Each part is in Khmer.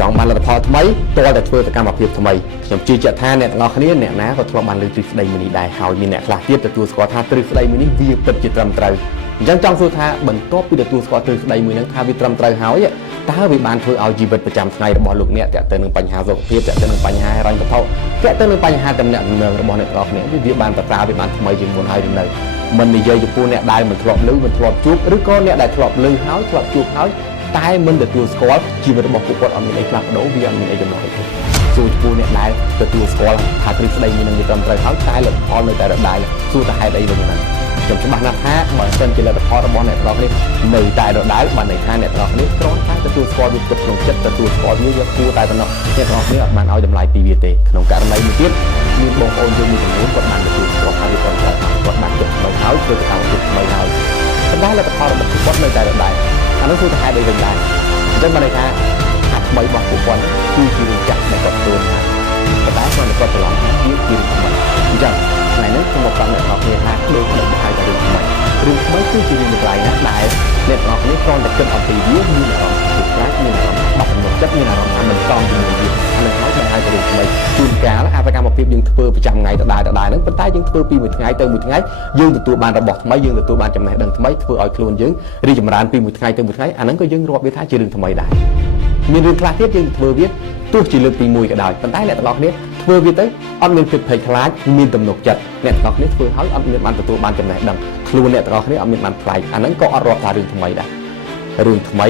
ចង់បានលទ្ធផលថ្មីតើតែធ្វើសកម្មភាពថ្មីខ្ញុំជឿជាក់ថាអ្នកទាំងអស់គ្នាអ្នកណាក៏ធ្លាប់បានលើទ្រឹស្ដីមួយនេះដែរហើយមានអ្នកខ្លះទៀតទទួលស្គាល់ថាទ្រឹស្ដីមួយនេះវាពិតជាត្រឹមត្រូវអញ្ចឹងចង់សួរថាបន្ទាប់ពីទទួលស្គាល់ទ្រឹស្ដីមួយហ្នឹងថាវាត្រឹមត្រូវហើយតើវាបានធ្វើឲ្យជីវិតប្រចាំថ្ងៃរបស់លោកអ្នកទាក់ទងនឹងបញ្ហាសុខភាពទាក់ទងនឹងបញ្ហាហិរញ្ញវត្ថុទាក់ទងនឹងបញ្ហាតំណែងរបស់អ្នកទាំងអស់គ្នាវាបានប្រសើរវាបានថ្មីជាងមុនហើយនៅមិននិយាយចំពោះអ្នកដែលមិនធ្លាប់ឮមិនធ្លាប់ជួបឬក៏អ្នកដែលធ្លាប់ឮហើយធ្លាប់ជួបហើយតែមិនទទួលស្គាល់ជីវិតរបស់ពួកគាត់អត់មានអីផ្លាស់ប្ដូរវាអត់មានអីចម្លែកទេសួរចំពោះអ្នកដែលទទួលស្គាល់ថាទ្រឹស្ដីមួយនឹងវាត្រឹមត្រូវហើយតែលទ្ធផលនៅតែដដែលសួរថាហេតុអីវិញហ្នឹងខ្ញុំច្បាស់ណាស់ថាបើសិនជាលទ្ធផលរបស់អ្នកទាំងអស់នេះនៅតែដដែលបានន័យថាអ្នកទាំងអស់នេះគ្រាន់តែទទួលស្គាល់វាទុកក្នុងចិត្តទទួលស្គាល់វាយកគួរតែប៉ុណ្ណោះអ្នកទាំងអស់នេះអត់បានឲ្យតម្លៃពីវាទេក្នុងករណីមួយទៀតមានបងប្អូនយើងមួយចំនួនគាត់បានទទួលស្គាល់ថាវាត្រឹមត្រូវគាត់បានទុកថ្មីហើយធ្វើទៅតាមទុកថ្មីហើយប៉ុន្តែលទ្ធផលរបស់គាត់នៅតែដដែលអានោះគឺថាហេតុអីវិញដែរអញ្ចឹងបានន័យថាអាថ្មីរបស់ពួកគាត់គឺជារឿងចាស់ដែលគាត់ធ្វើថាប៉ុន្តែគាត់ច្រឡំថាវាជារឿងថ្មីអញ្ចឹងថ្ងៃនេះខ្ញុំមកប្រាប់អ្នកទាំងអស់គ្នាថាដូចខ្ញុំបង្ហាញថារឿងថ្មីគឺជារឿងចម្លែកណាស់ដែលអ្នកទាំងអស់គ្នាគ្រាន់តែគិតអំពីវាមានអារម្មណ៍ខ្លាចមានអារម្មណ៍បាត់ទំនុកចិត្តមានអារម្មណ៍ថាមិនសមជាមួយវាអានឹងហើយបង្ហាញថារឿងថ្មីជួនកាលអសកម្មភាពយើងធ្វើប្រចាំថ្ងៃដដែលហ្នឹងប៉ុន្តែយើងធ្វើពីមួយថ្ងៃទៅមួយថ្ងៃយើងទទួលបានរបស់ថ្មីយើងទទួលបានចំណេះដឹងថ្មីធ្វើឲ្យខ្លួនយើងរីកចម្រើនពីមួយថ្ងៃទៅមួយថ្ងៃអាហ្នឹងក៏យើងរាប់វាថាជារឿងថ្មីដែរមានរឿងខ្លះទៀតយើងធ្វើវាទោះជាលើកទី1ក៏ដោយប៉ុន្តែអ្នកទាំងអស់គ្នាធ្វើវាទៅអត់មានភាពភ័យខ្លាចមានទំនុកចិត្តអ្នកទាំងអស់គ្នាធ្វើហើយអត់មានបានទទួលបានចំណេះដឹងខ្លួនអ្នកទាំងអស់គ្នាអត់មានបានផ្លាយអាហ្នឹងក៏អត់រាប់ថារឿងថ្មីដែររឿងថ្មី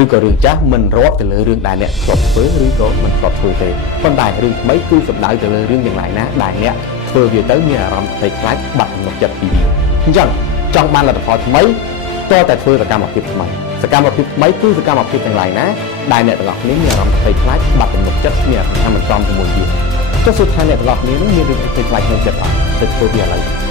ឬក៏រឿងចាស់មិនរាប់ទៅលើរឿងដែលអ្នកធ្លាប់ធ្វើឬក៏មិនធ្លាប់ធ្វើទេប៉ុន្តែរឿងថ្មីគឺសំដៅទៅលើរឿងយ៉ាងណាដែលអ្នកធ្វើវាទៅមានអារម្មណ៍ភ័យខ្លាចបាត់ទំនុកចិត្តពីវាអញ្ចឹងចង់បានលទ្ធផលថ្មីតើតែធ្វើសកម្មភាពថ្មីសកម្មភាពថ្មីគឺសកម្មភាពទាំងឡាយណាដែលអ្នកទាំងអស់គ្នាមានអារម្មណ៍ភ័យខ្លាចបាត់ទំនុកចិត្តមានអារម្មណ៍ថាមិនសមជាមួយវាចុះសួរថាអ្នកទាំងអស់គ្នានឹងមានរឿងភ័យខ្លាចក្នុងចិត្តអត់ទៅធ្វើវាឥឡូវ